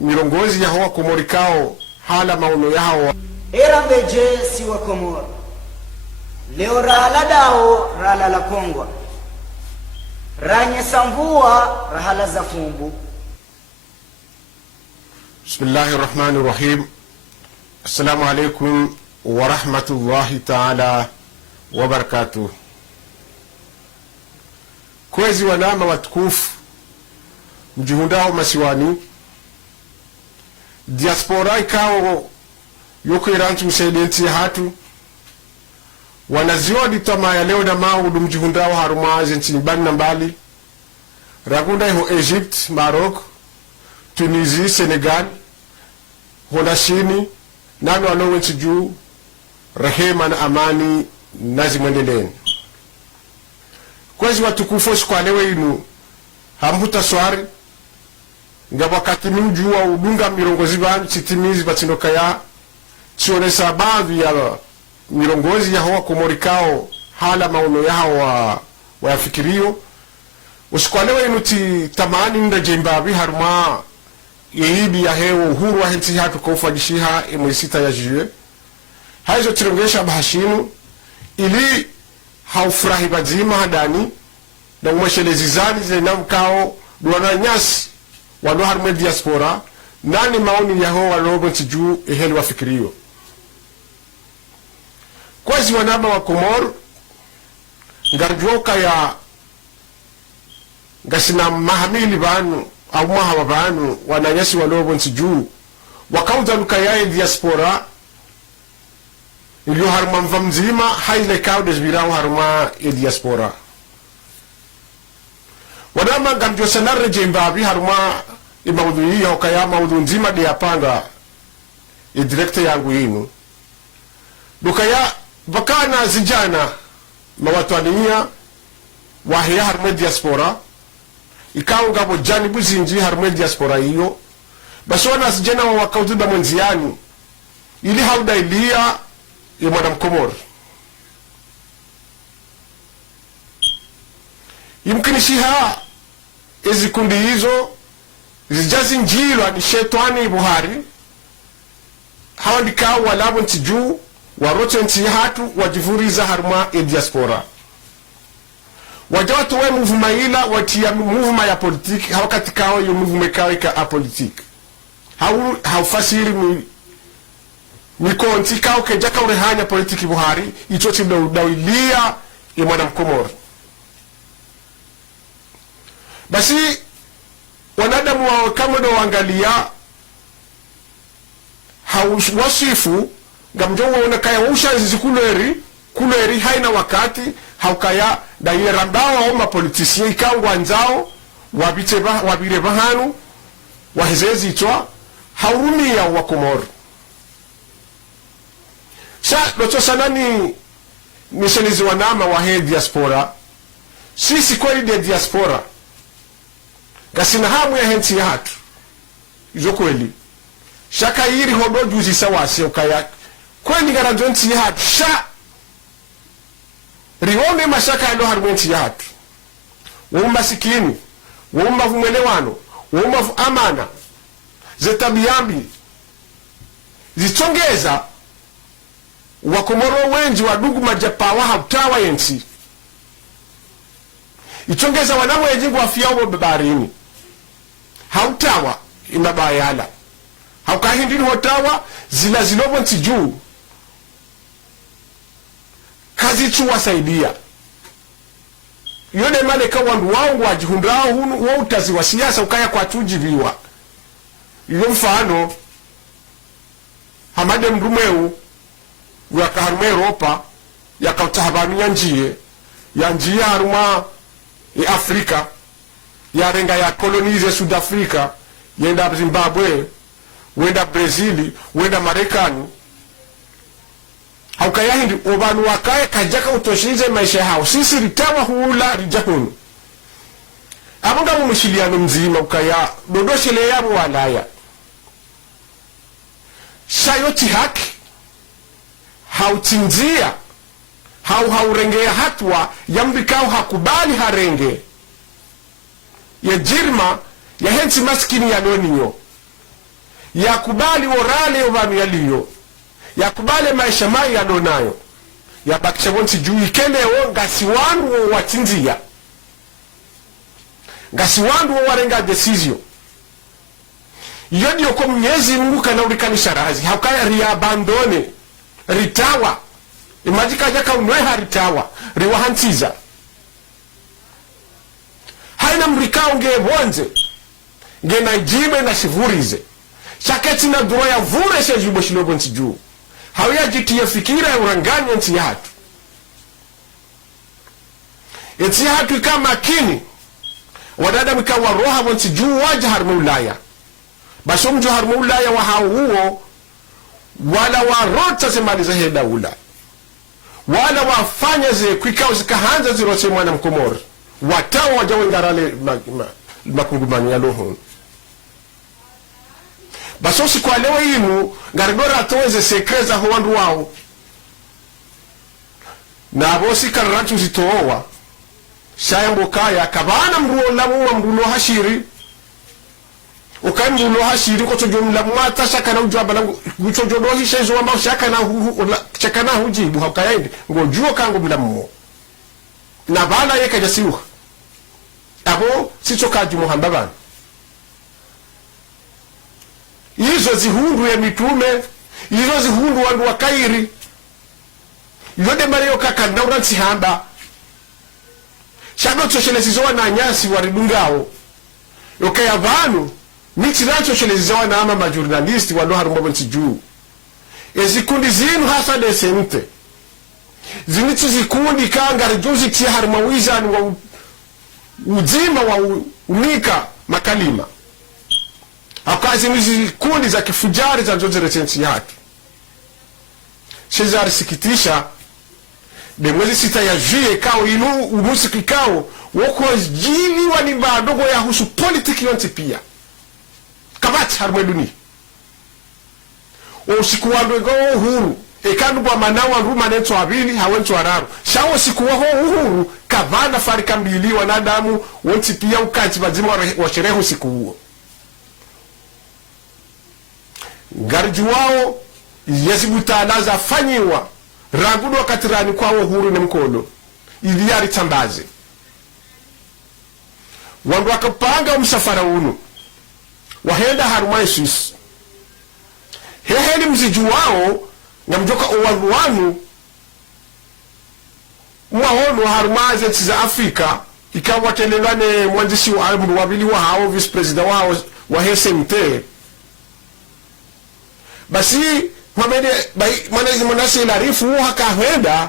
mirongozi ya hoa komorikao hala maono yao erambeje si wa Komoro leo rahala dao rahala la Kongwa ranye samvua rahala za fumbu. Bismillahirrahmanirrahim. Assalamu alaikum wa rahmatullahi ta'ala wa barakatuh. Kwezi wanama watukufu mjihundao masiwani diaspora ikao yoko irantu msaidenti hatu wanaziodi tama ya leo na maudu mjihundao harumazi nchini bani na mbali ragunda iho Egypt, Maroc, Tunisia, Senegal, Honashini nano alowe nchiju rehema na amani nazi mwendeleni. Kwezi watukufu kwa lewe inu hamhuta swari nga wakati mjua udunga mirongozi bani chitimizi batinoka ya chionesa baadhi ya mirongozi ya hoa komorikao hala maono yao wayafikirio usikwalewe inuti tamani nda jembabi haruma yehibi ya hewa uhuru wa henti hatu kaufajishiha imwisita ya jiwe haizo tirongesha bahashinu ili haufurahi bazima hadani na umeshelezi zani zinamkao duwana nyasi wano harume diaspora nani maoni ya hoa walogo ntiju eheli wafikirio. Kwezi wanama wa Komoro ngarjoka ya ngasina mahamili banu au mahawa banu wananyasi walogo ntiju wakauza luka ya diaspora ilio haruma mvamzima haile kao desbirao haruma ya diaspora wanama ngarjo sanare jembabi haruma imaudhu hii hoka ya maudhu nzima diapanga idirekta yangu inu luka ya bakana zijana mawatuania wahia haruma diaspora ikaw ngabo jani buzinji haruma diaspora hiyo basi wana zijana wakautuda mwenziani ili hauda ilia ya mwana Komoro yumkini shiha ezi kundi hizo zijazi njilwa ni shetwani Buhari hawa ndikaw walabo ntiju warote nti hatu wajivuriza haruma e diaspora wajawatu we muvuma ila watia muvuma ya politiki hawa katikao yu muvuma ikawe ka apolitiki haufasiri mikonti kao kejaka urehanya politiki Buhari ichochi dawilia ya mwana Komoro. Basi wanadamu wa kamodo wangalia wasifu ngamjongo unakaya ushazi kuleri haina wakati haukaya daile rambawa au mapolitisia ikawa wanzao wabire bahanu wahezezi itwa haurumia wa Komoro loto sana ni mishenizi wanama wa hei diaspora sisi kweli dia diaspora gasina hamu ya henti ya hatu izo kweli shaka hiri hodo juzi sawasi ukaya kweli garanzo nti ya hatu riwome mashaka ilo harumenti ya hatu wumba sikini wumba vumwelewano wumba amana zetabiyambi zichongeza Wakomoro wenji wadugu majapawa hautawa yensi ichongeza wanamu ejingu wafiao babarini hautawa imabayala haukahindini hotawa zila zilobo ntiju kazi chuwa saidia yone maleka wandu wangu wajihundrao hunu wautazi wa siyasa ukaya kwa tujiviwa iyo mfano hamade mrumeu waka haruma Europa yakautahabanu ya njie haruma ya Afrika ya renga ya kolonize Sud-Afrika yenda Zimbabwe wenda Brazili wenda Marekani haukaya hindi obanu wakaye kajaka utoshize maisha hao sisi ritawa huula rijahunu abunga mumishiliano mzima ukaya dodoshele yabo walaya shayoti haki hautinzia haurengea hatwa yambikao hakubali harenge ya jirma ya hensi maskini ya noniyo yakubali orale ovanu yaliyo yakubali maisha mai yadonayo yabakisha bonsi juu ikeleo ngasi wandu watinzia ngasi wandu warenga decision iyo ndiyo ko Mwenyezi Mungu kana urikanisha razi hakaya riabandone ritawa imajika jaka unweha ritawa riwahantiza haina mrikao nge bonze nge naijime na shivurize shaketi na duro ya vure shejibo shilobo nti juu hawia jitia fikira ya uranganya nti hatu nti hatu ika makini wadada mika waroha wanti juu waja harmaulaya baso mju harmaulaya wa hao huo wala warota zemaliza heda ula wala wafanya ze kwikao zikahanza ziroche mwana mkomori watawa wajawe ngarale makungumani ya lohon baso si kwa lewe inu ngaridora atoeze sekreza huwandu wao na abosi kararanchu zitoowa shayambo kaya kabana mruo lamu wa mruo hashiri ukai mruo hashiri kwa chojo mlamu mata shaka na ujua balangu uchojo dohi shezo wambao shaka na hujibu haukayaindi ngojua kangu mlamu na bala yeka jasiuha abo sicho kaji muhambabani hizo zihundu ya mitume hizo zihundu wandu wa kairi yode mareo kaka naura nsihamba shago choshelezizowa na nyasi waridungao yoke ya vanu niti na choshelezizowa na ama majurnalisti wano harumbo nchi juu ezikundi zinu hasa desente ziniti zikundi kangari juzi tia harumawizani wa uzima wa unika makalima akazi hizi kundi za kifujari za njozi retensi yake shezari sikitisha de mwezi sita ya juye kao inu umusiki kao woko jili wani badogo ya husu politiki yonti pia kabati harumeduni usiku wandwego uhuru ekandu wa manawa ruma neto abili hawentu araru shawo siku waho uhuru kavana farika mbili wanadamu wonti pia ukanti bazima wa sherehe siku huo garju wao yezibutalaza fanyiwa ragudu wakati rani kwa uhuru ni mkono ili yari tambaze wandu wakapanga msafara unu wahenda harumai Swiss heheli mziju wao na mjoka uwaruanu uwahono harumaze nchi za Afrika ikawa telelwane mwanzishi wa almu wabili wa hao vice president wao wa HSMT basi mwamede mwanasi ilarifu hakahenda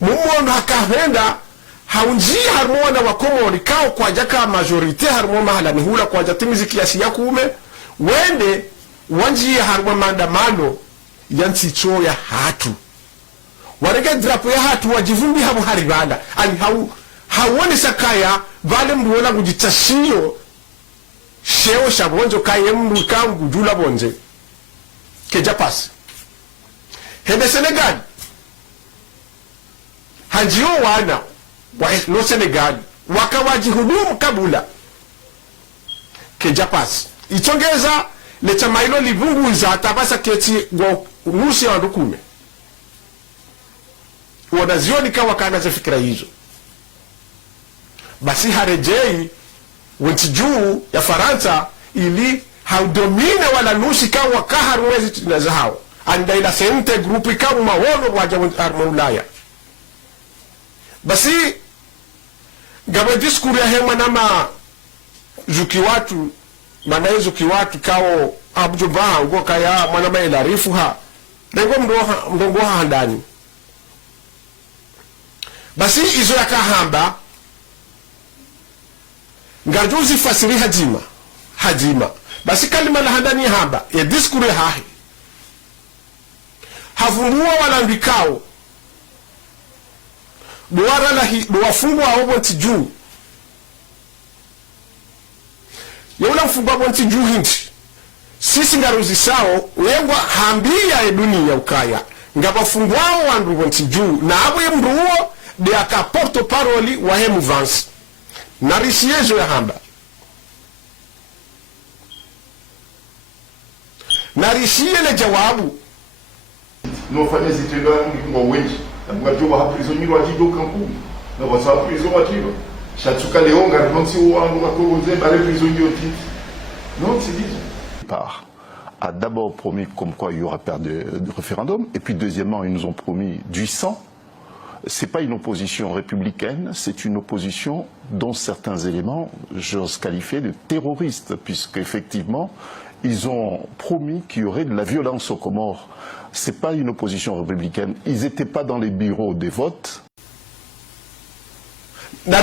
mumuondo hakahenda haunji harumona wakomori kao kwa jaka majorite harumona mahala nihula kwa jatimizi kiasi ya kume wende wanji harumona maandamano yansi cho ya hatu warege drapo ya hatu wajivumbi habu haribanda ani hauoni sakaya vale mbuona kujitashiyo sheo shabonjo kaye mbu kangu jula bonje keja pasi hende Senegal hanjio wana wa no Senegal wakawaji hudumu kabula keja pasi ichongeza lecha mailo libunguza atabasa keti go nusi wa ndukume wanazioni kawa kana za fikira hizo basi harejei wenti juu ya Faransa ili haudomine wala nusi kawa kaharwezi tunazahao anda ila sente grupu kawa mawono waja Ulaya basi gabe diskuru ya hema nama zuki watu manaye zuki watu kao abjubaha ugo kaya mwanama ilarifu ha lengo mdongoha handani basi izo ya kahamba ngajuzi fasiri hajima basi kalima la handani hamba ya diskuru ya hahi havumbua wala mbikao duwara lahi duwafungwa haobo ntijuu yaula mfungwa haobo ntijuu hindi sisi ngaruzi sao wengwa hambia ya dunia ukaya ngabafungwao wandu ntijuu na abu ya mruo de akaporto paroli wa hemu vansi na risiezo ya hamba na rishiele jawabu no fanya zitendo ngo wengi ngajua ha prison ni wajido kampu na wasa prison wajido shatuka leonga ronsi wangu makoze bare prison yoti non c'est dit a d'abord promis comme quoi il y aura pas de référendum, et puis deuxièmement, ils nous ont promis du sang. C'est pas une opposition républicaine, c'est une opposition dont certains éléments, j'ose qualifier de terroristes, puisqu'effectivement, ils ont promis qu'il y aurait de la violence aux Comores. C'est pas une opposition républicaine. Ils n'étaient pas dans les bureaux des votes. Ça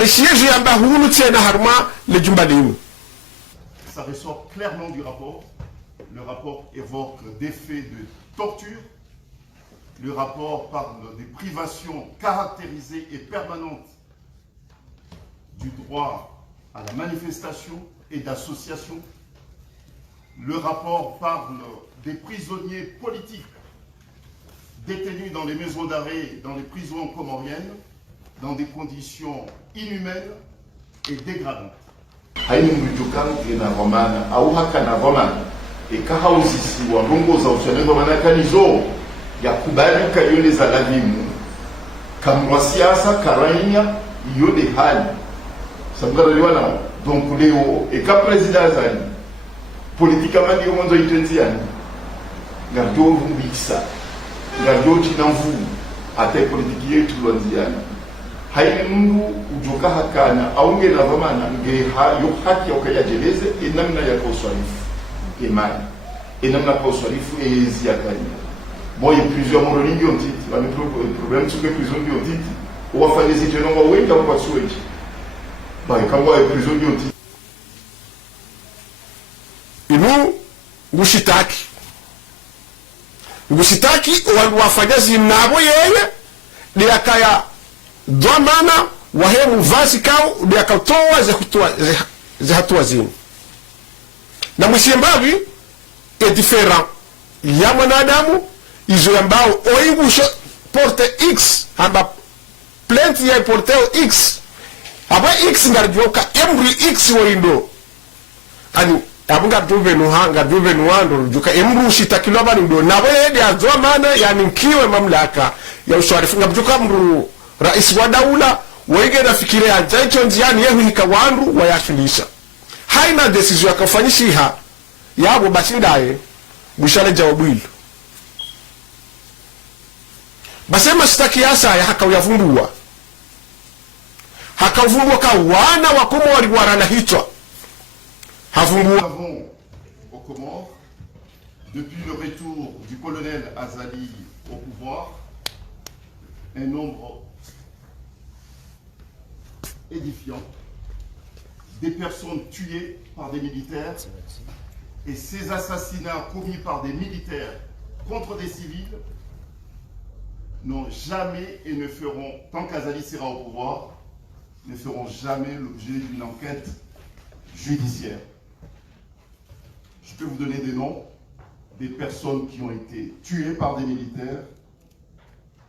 ressort clairement du rapport. Le rapport évoque des faits de torture. Le rapport parle des privations caractérisées et permanentes du droit à la manifestation et d'association. Le rapport parle des prisonniers politiques détenus dans les maisons d'arrêt, dans les prisons comoriennes, dans des conditions inhumaines et dégradantes. Ikahausisi warongoza uchalengo manakanizo ya kubali kayole za lavimu kamwa siasa karainya yode hali sabgara liwana donc leo eka president zani politika mandi yomonzo itenziani ngarjo vumbisa ngarjo chinamvu ate politiki yetu lwanziani haini mungu ujoka hakana aunge na vamana nge yo haki ya ukayajeleze enamna ya koswalifu imani enamna koswalifu eziakani bon il y a plusieurs moroniги ont dit la problème sur les prisonniers ont dit on va faire des études on va oui quand on va souhaiter bah quand on va les prisonniers ont dit inu ngushitaki wafanyakazi nabo yeye ndiakaya dhamana wahemu vazi kao ndiakatoa za hatua zinu na mwishiembavi e different ya mwanadamu izo ambao oingusho porte x amba plenty ya porteo x aba x ngarjoka emri x worindo ani abunga duvenu hanga duvenu wando joka emru shitakilo bani ndo nabo yede azwa maana yani mkiwe mamlaka ya usharifu ngabjoka mru rais wa daula wege nafikiria anjacho njiani yehu hikawandu wayashilisha haina decision yakafanyishiha yabo basindaye bushale jawabu hilo basema sitaki asa ya hakayavumbua ka wana wa Komori warana hichwa havumbua aux Comores depuis le retour du colonel Azali au pouvoir un nombre édifiant des personnes tuées par des militaires et ces assassinats commis par des militaires contre des civils n'ont jamais et ne feront, tant qu'Azali sera au pouvoir, ne feront jamais l'objet d'une enquête judiciaire. Je peux vous donner des noms des personnes qui ont été tuées par des militaires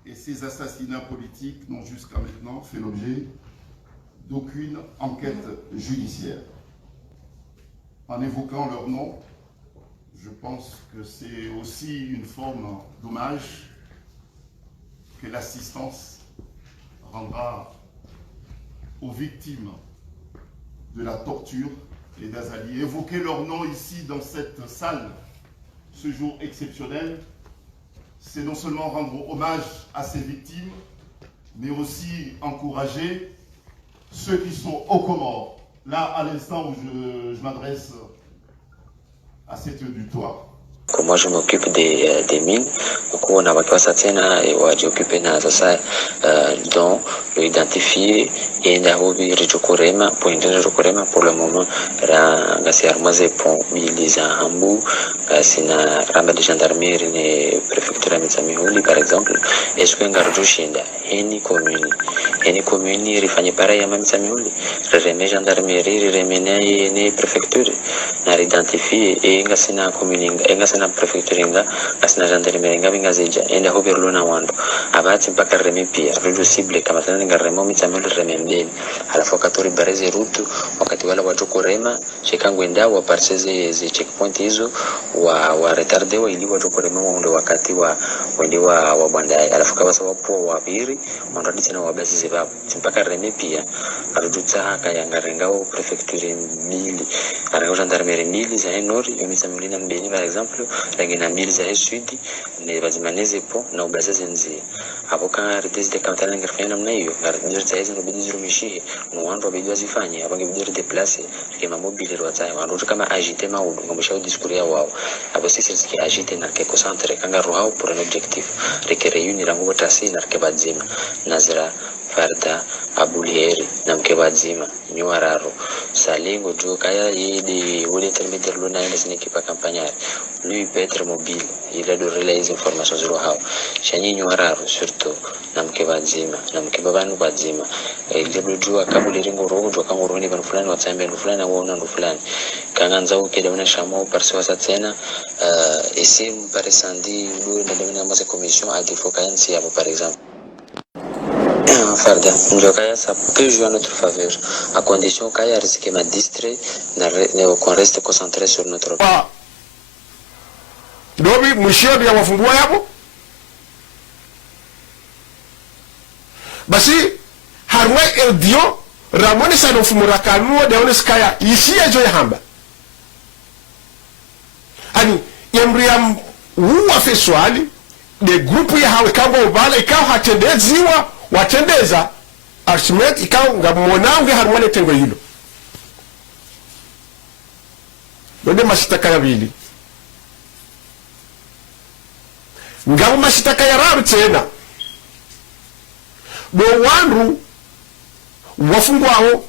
et ces assassinats politiques n'ont jusqu'à maintenant fait l'objet d'aucune enquête judiciaire. En évoquant leur nom, je pense que c'est aussi une forme d'hommage que l'assistance rendra aux victimes de la torture et d'Azali. Évoquer leur nom ici dans cette salle, ce jour exceptionnel, c'est non seulement rendre hommage à ces victimes, mais aussi encourager ceux qui sont aux Comores. Là, à l'instant où je m'adresse à cette auditoire. Moi, je m'occupe des mines. Donc, on a vacances tena occupé na sasa dont identifier et ndahobi rijokorema point rijokorema pour le moment ra ngasi armaze pont miliza hambu sina ramba de gendarmerie ne préfecture Mitsamihuli par exemple est-ce que ngarujushinda any commune rifanye pareil ya Mitsamihuli reme gendarmerie remene ne préfecture na identifier et ngasina commune ngasina na prefecture inga asina gendarmerie inga binga zeja enda hoberlo na wando abati mpaka remi pia rudu sible kama tena ngaremo mitamelo remi mbele alafu katori bareze rutu wakati wala watu kurema shekangu enda wa parceze ze checkpoint hizo wa retarde wa ili watu kurema wande wakati wa wende wa bandai alafu kwa sababu po wa biri wanarudi tena wa basi zebabu mpaka remi pia rudu tsaka yangarenga o prefecture mbili arako gendarmerie mbili za nord yomitamelo mbele par exemple ragina mbili za sud ne bazimaneze po na ubazaze nzi hapo kama rdezi de kamtana ngerfanya namna hiyo ndio taizo ndio bidizo mishi no wando bidizo zifanye hapo bidizo deplace kama mobile rwatsa wando kama agiter maudu ngomsha diskuria wao hapo sisi siki agiter na ke concentre kanga roho pour un objectif requérir une rango tasi na ke bazima nazira farda abulieri na mke bazima nyuararo salingo jo kaya yidi wole intermédiaire lona ina siniki pa campagnard lui peut être mobile il a de relayer informations sur hao shanyi nyuararo surtout na mke bazima na mke babanu bazima ile jua kabuleri ngoro jo kangoro ni banu fulani watsambe ndo fulani waona ndo fulani kanganza ukede una shamo parce que ça tena et c'est par sandi do de la masse commission à défaut kansi hapo par exemple Farda, Njokaya, ça peut jouer en notre faveur, à condition qu'il risque de distrait, qu'on reste concentré sur notre... Dobi, mwisho ya wafungua yapo? Basi, harwe eldio, ramone sa nofumura kanuo de oneskaya, isi ya joye hamba. Ani, yemriam uwa feswali, de grupu ya hawe kamba ubala, ikaw hatendeziwa, watendeza Archimet ikaw ngamonange harwane tengo hilo ndio mashitaka ya bili ngamu mashitaka ya raru tena do wanru wafungwao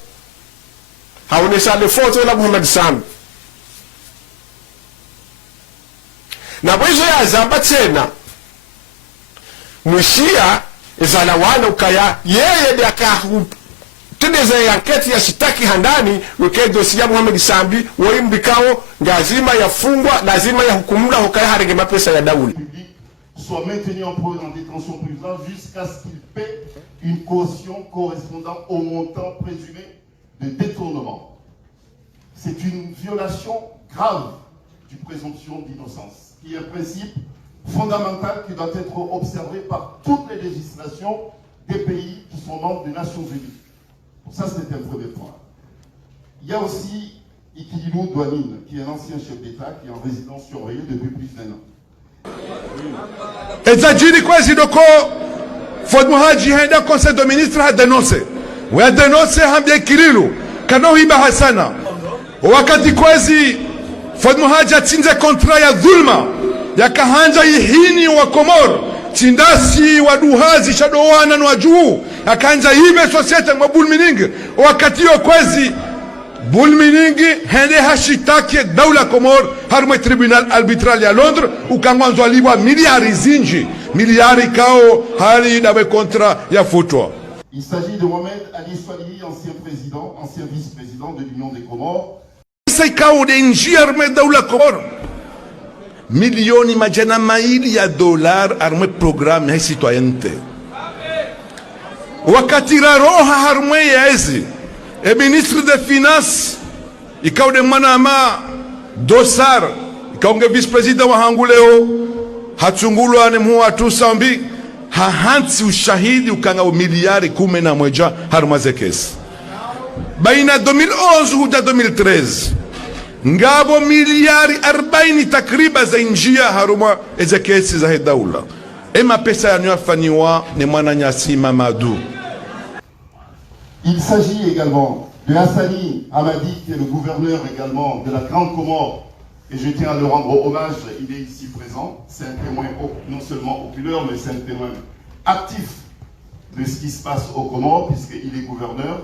haonesha le foto la Muhammad Sam na bwezo ya zamba tena mushia izala wana ukaya yeye de akahu tendeza ya anketi ya shitaki handani weke dosi ya Muhammad Sambi woimbikao ngazima yafungwa lazima ya hukumula hukaya harenge mapesa ya dauli soit maintenu en détention provisoire jusqu'à ce qu'il paie une caution correspondant au montant présumé de détournement. C'est une violation grave du présomption d'innocence, qui est un principe fondamental qui doit être observé par toutes les législations des pays qui sont membres des Nations Unies. Ça, c'est un premier point. Il y a aussi Ikililou Douanine, qui est un ancien chef d'État, qui est en résidence surveillée depuis plus d'1 an. Etajiri kwezi doko Fod Muhaji henda conseil de ministre ha denonce. Wa denonce hambye Kililu kano hiba hasana. Wakati kwezi Fod Muhaji atsinze kontra ya dhulma ya kahanja yihini wa Komoro tindasi wa duhazi shadowana na juu akanja hibe societe mwa bulminingi wakati yo kwezi bulminingi hende hashitaki daula Komoro harumwe tribunal arbitral ya Londres ukangwanzwa liwa miliari zinji miliari kao hali dawe kontra ya futwa. Il s'agit de Mohamed Ali Swalihi, ancien vice-président de l'Union des Comores. Sai kao de inji harumwe daula Komoro milioni majana maili ya dolar arme programme ya citoyenneté wakati roha harumwe yaezi e ministre des finances ikaw de manama dosar ikaw vice-président wa hanguleo hatsungulu ane muwa tusambi hahansi ushahidi ukanga miliari 11 harumwa zekesi baina 2011 huda 2013 ngabo miliari 40 takriba za injia haruma ezekesi za daula ema pesa yanyofanyiwa ni mwana Nyasi Mamadou. Il s'agit également de Hassani Hamadi, qui est le gouverneur également de la Grande Comore, et je tiens à le rendre hommage, il est ici présent. C'est un témoin non seulement oculaire, mais c'est un témoin actif de ce qui se passe aux Comores, puisqu'il est gouverneur.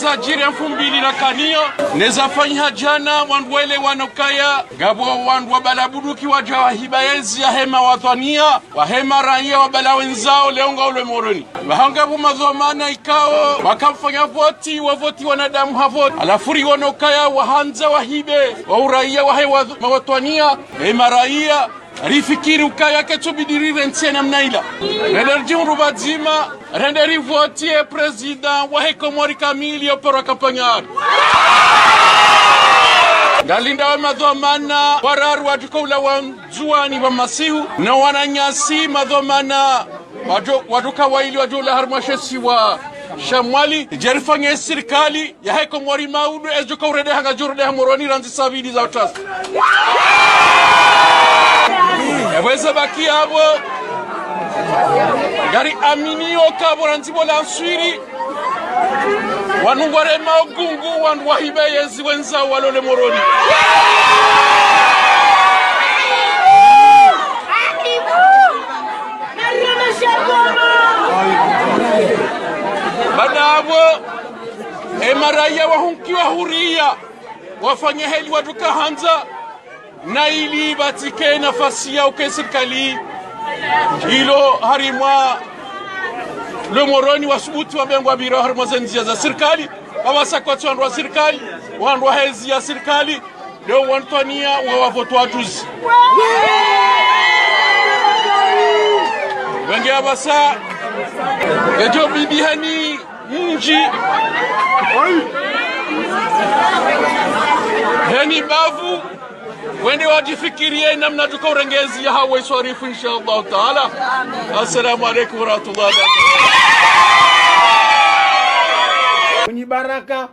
za jiri 2000 neza fanya jana wanduele wanokaya gabo wandu wa balabuduki waja wa hibayezi ya hema watania wa hema raia wa bala wenzao leonga ule moroni wahangabu mazomana ikao wakamfanya voti wa voti wanadamu havoti alafuri wanokaya wahanza wa hibe wa uraia wa hewa watania hema raia rifikiri ukaya ketubidirire ntiena mnaila renderji urubadzima renderi votie president wa hekomori kamili opera kampanyari ngalinda wa madhomana wararu wadukoula wa nzuani wa masihu na wananyasi madhomana waduka waili wajula harmashesi wa shamwali jerifanye serikali ya hekomori maudu ejuka urede hanga jurde hamoroni ranzi sabidi za utasi Eweze baki abo gari aminio kabora nzibo la nswiri wanungware magungu wandu wahibe yezi wenza walole moroni badabo emaraya wahunkiwa huria wafanye heli waduka hanza na ili batike nafasi ya uke serikali hilo harimwa le moroni wasubuti wa bengwa biro harimwa zenzi za serikali wawasakwatu wandu wa serikali wandu wa hezi ya serikali leo wantoania wa wavoto watuzi wenge abasa ejo bidihani nji heni bavu wende wajifikirie namna tukaurengezi ya hawa iswarifu inshallah taala. Assalamu alaikum warahmatullahi wabarakatuh. Kwenye baraka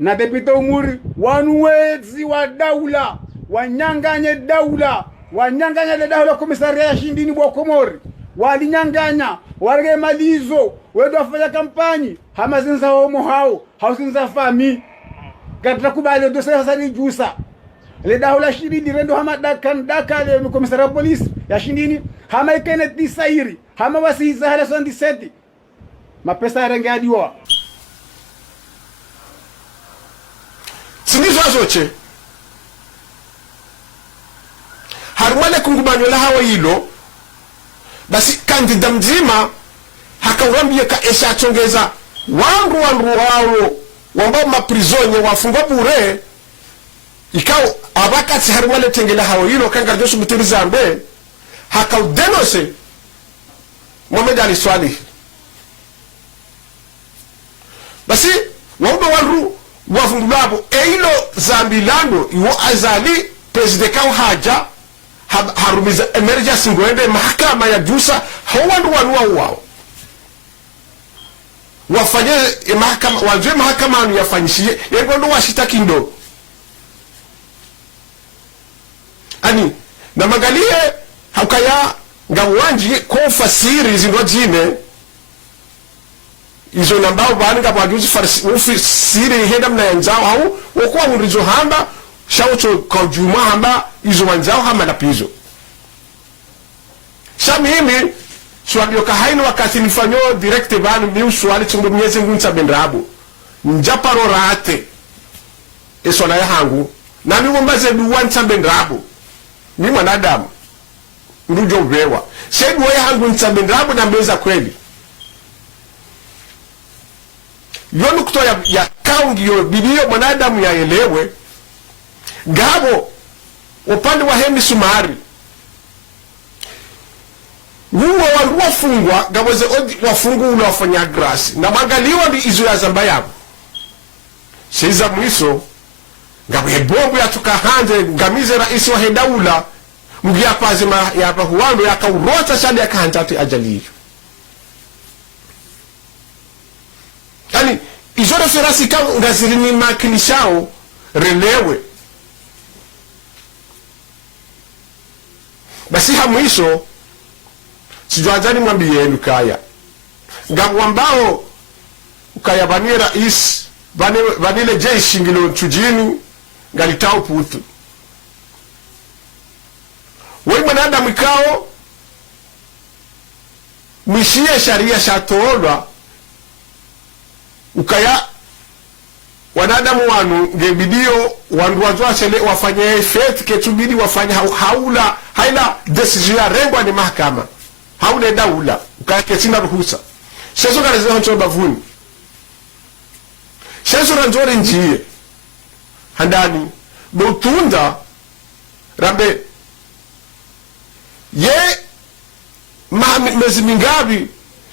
na depita umuri wanuwezi wa daula wanyanganye daula wanyanganye daula komisaria ya shindini bwa Komori walinyanganya warege malizo wedo wafanya kampanyi hama zinza homo hao hausinza fami katika kubali dosa sasa ni jusa le daula shindini rendo hama daka le komisaria polisi ya shindini hama ikene tisairi hama wasiza hala 77 mapesa yarengadiwa sinizo azoche harwale kungubanyo la hawa hilo basi kandida mzima hakawambie ka esha chongeza wangu wao wambao maprisonye wafungwa bure ikao abakati harwale tengela hawa hilo kanga josu mutiri zambe hakaudenose Mohamed Ali Swalih basi waudo wanru wafungulabo eilo zambilando iwo azali president kao haja harumiza emergency ngoende mahakama ya jusa hawandu wanua wao wafanye mahakama wajue mahakama anu yafanyishie yengondo washitaki ndo ani na magalie haukaya ngawanji kwa fasiri zindo jine izo nambao bani nga bajuzi ufisiri heda mna yanzao hau wakuwa urizo hamba shaucho kwa juma hamba izo wanzao hamba na pizo shamimi swalioka haino wakati nifanyo direkte bani miu swali chungu mnyezi ngunza bendrabu njaparo rate eso na ya hangu na miu mbaze duwanza bendrabu mi mwanadamu urujo ubewa shedu wa ya hangu nza bendrabu na mbeza kweli yonu kuto ya kaungi yo bidiyo mwanadamu ya elewe gabo upande wa hemi sumari huwa wafungwa gabo ze wafungu ula wafanya grasi na magaliwa ni izo ya zamba yabo sheiza mwiso gabo hebombu ya tukahanje ngamize raisi wa hedaula mgia pazima ya pahuwando ya kaurota shadi ya kahanjati ajaliyo yani izo referasi kama ngazirini makilishao relewe basi hamwisho sijuajani mwambienu kaya ngabu ambao ukaya bani rais banile jeshi ngilo chujini ngalitao putu wei mwanadamu ikao mwishie sharia shatoolwa ukaya wanadamu wanu ngebidio wandu wazwachele wafanye fete ketubidi wafanye haila decision ya rengwa ni mahakama haula daula ukaya ketina ruhusa shezo kareze honcho bavuni shezo ranjore njie handani botunda rambe ye mezi mingabi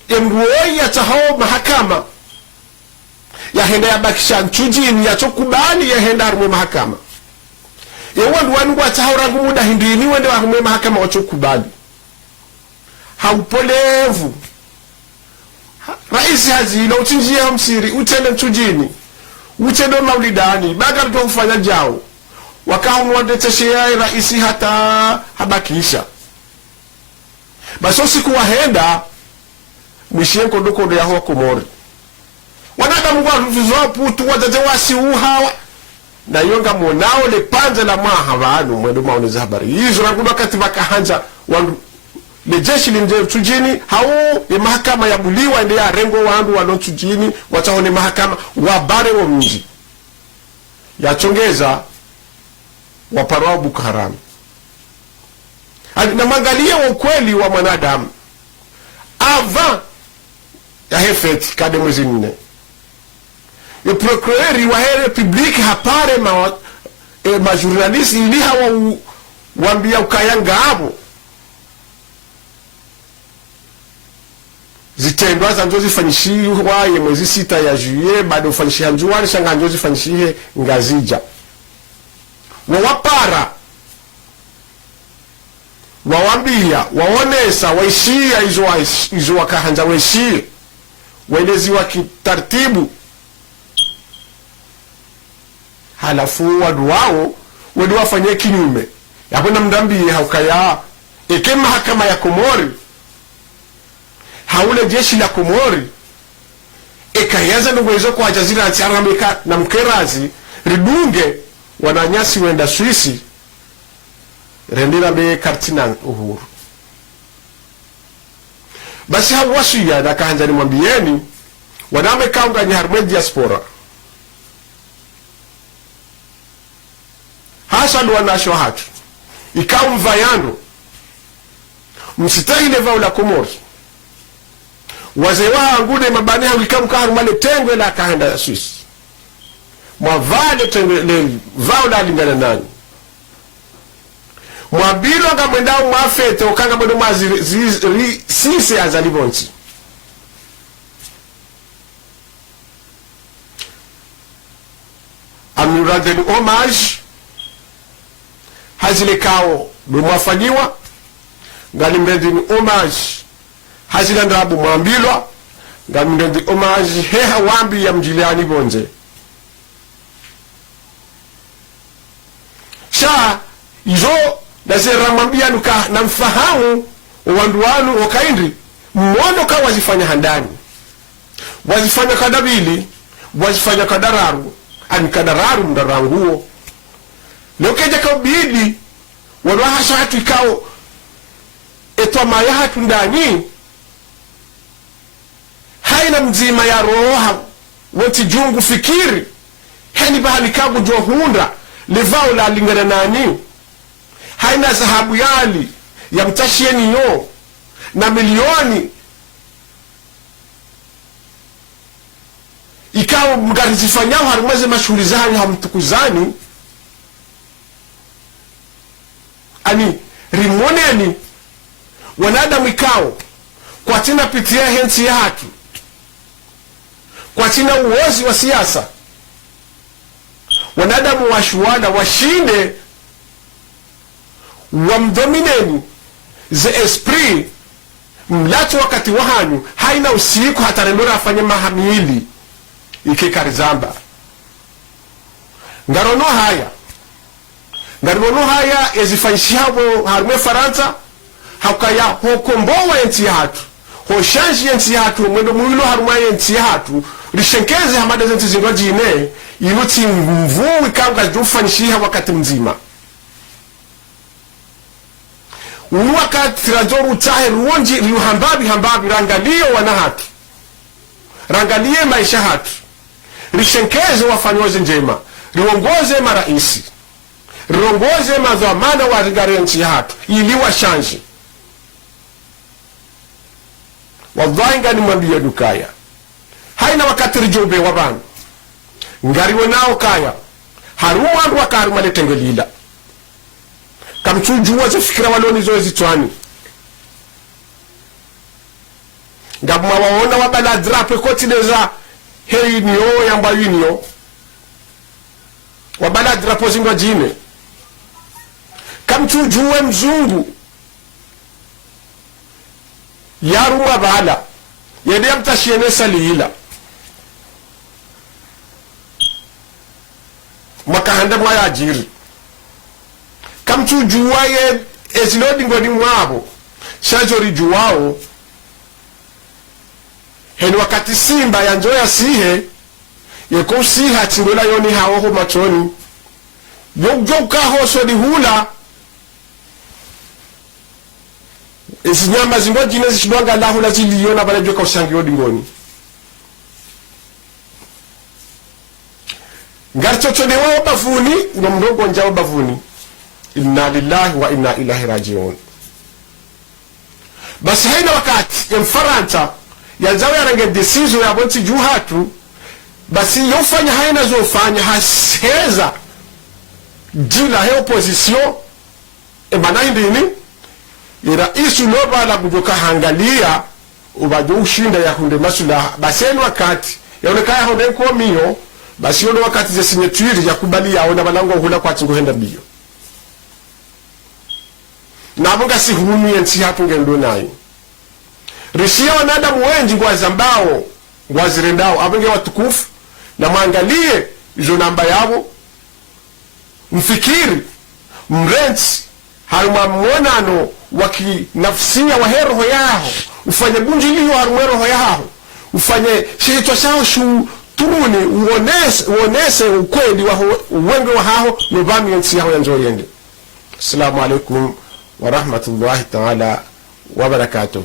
emruoi ya tahao mahakama ya henda ya bakisha nchujini ya chokubali ya henda harume mahakama ya wandu wanu wa tahao rangu muda hindini wende wa harume mahakama wa chokubali haupolevu raisi hazina uchinjia hamsiri utende nchujini utende maulidani baga mtu ufanya jao wakao mwandeteshea raisi hata habakisha baso siku wahenda mwishienko doko ya huwa Komori wanadamu kwa vizua putu wajaje wasi uhawa na yonga monao le panze la maha wanu mwendo maoneza habari hizo rangudu wakati wakahanja wandu le jeshi limje tujini hao ya mahakama ya buliwa ende ya rengo wandu wano tujini watahone mahakama wabare wa mji ya chongeza waparwa Boko Haram na mangalia wa ukweli wa mwanadamu avant ya hefeti kade mwezi nne le procureur wa republique hapare ma journaliste ili hawa wambia ukayanga abo zitendwa za njozi fanyishiwa ye mwezi 6 ya juillet bado fanyishia njuwani shanga njozi fanyishie ngazija wawapara wawambia waonesa waishia izo wakahanja waishia waelezi wa kitartibu halafu wadu wao wedu wafanye kinyume yakuna mdambie haukaya eke mahakama ya Komori haule jeshi la Komori ekayaza nwezo kwa jazira ya Tiarameka na mkerazi ridunge wananyasi wenda Swisi rendira be kartina uhuru basi hawashiya na kahanja ni mwambieni waname kaunga nyaharme diaspora hasa ndo wanasho hatu ikaw mvayando msitahile vao la Komori wazewa angude mabane hawikamu kaharumale tengwe la kahenda ya Swisi mwavale tengwe le vao la lingana nani mwabilo nga mwendao mwafete okanga mwendo mwaziri sise azalibonzi amnuradeni homage hazile kao mwafanyiwa ngali mredini homage hazile ndabu mwambilwa ngali mredini homage heha wambi ya mjiliani bonze sha izo nazera mwambia nuka na mfahamu wandu wanu wakaindi mwono ka wazifanya handani wazifanya kadabili wazifanya kadararu ani kadararu mdaranguo lokeja kabidi walwahasha hatu ikao etwa maya hatu ndani haina mzima ya roha wati jungu fikiri heni bahali kabu jua hunda levao la lingana nani haina sahabu yali ya mtashieni yo na milioni ikawa mgarizifanyao harumweze mashuhuri zani hamtukuzani ani rimoneni wanadamu ikao kwa tina pitia hensi ya hatu kwa tina uozi wa siasa wanadamu washuwana washinde wamdomineni ze esprit mlatu wakati wahanyu haina usiku hata remura afanye mahamili ikikarizamba ngarono haya ezifanyishabo harume Faransa hakaya hokombowa enti hatu hoshanji enti hatu mwendo mwilo haruma enti hatu rishenkeze hamada zenti zingo jine iluti mvuwi kanga jufanyishiha wakati mzima wakati tirajoru utahe ruonji riuhambabi rangalio wana hatu rangalie maisha hatu rishenkeze wafanyozi njema, riongoze maraisi, riongoze madhamana wa rigarenchi hatu ili washanji. Wallahi ngani mwambie dukaya haina wakati rijobe wabani ngariwe nao kaya haruma andu wakaruma letengelila kamchujuwa ze fikira waloni zoezi twani ngabuma waona wabala drape kotineza hei niyo yamba yinyo wabala drapo zingwa jine kamchujuwe mzungu yaruma bala yede mtashiene salila makahanda mwa ajiri kamchujuwa ye ezilodi ngoni mwabo shajori juwao heni wakati simba ya njoya sihe yeko siha chingola yoni haoho machoni yogjoka hoso di hula ezi nyama zingo jine zishidwanga lahula ziliyona bala joka usangi yodi ngoni ngarchochone wao bavuni ngomdogo njao bavuni inna lillahi wa inna ilahi rajiun. Basi haina wakati ya mfaranta ya njawe ya range desizo ya bonti juu hatu basi yofanya haina zofanya haseza jila he opposition emana indini ira isu loba la kujoka hangalia ubajo ushinda ya hunde masula basi haina wakati ya unekaya hunde kwa miyo basi yono wakati za sinyetwiri ya kubali ya ona balango hula kwa chingo henda biyo na munga si hunu yensi hatu ngendo nayo rishia wanadamu wenji kwa zambao kwa zirendao abenge watukufu na muangalie izo namba yao mfikiri mrensi haruma mwonano waki nafsia wa heroho yao ufanye bunjiliyo haruma heroho yao ufanye shihito sao shu turuni uonese ukweli wa uwenge wa hao nubami yensi yao yanzo yenge. Assalamu alaikum wa rahmatullahi ta'ala wa barakatuh.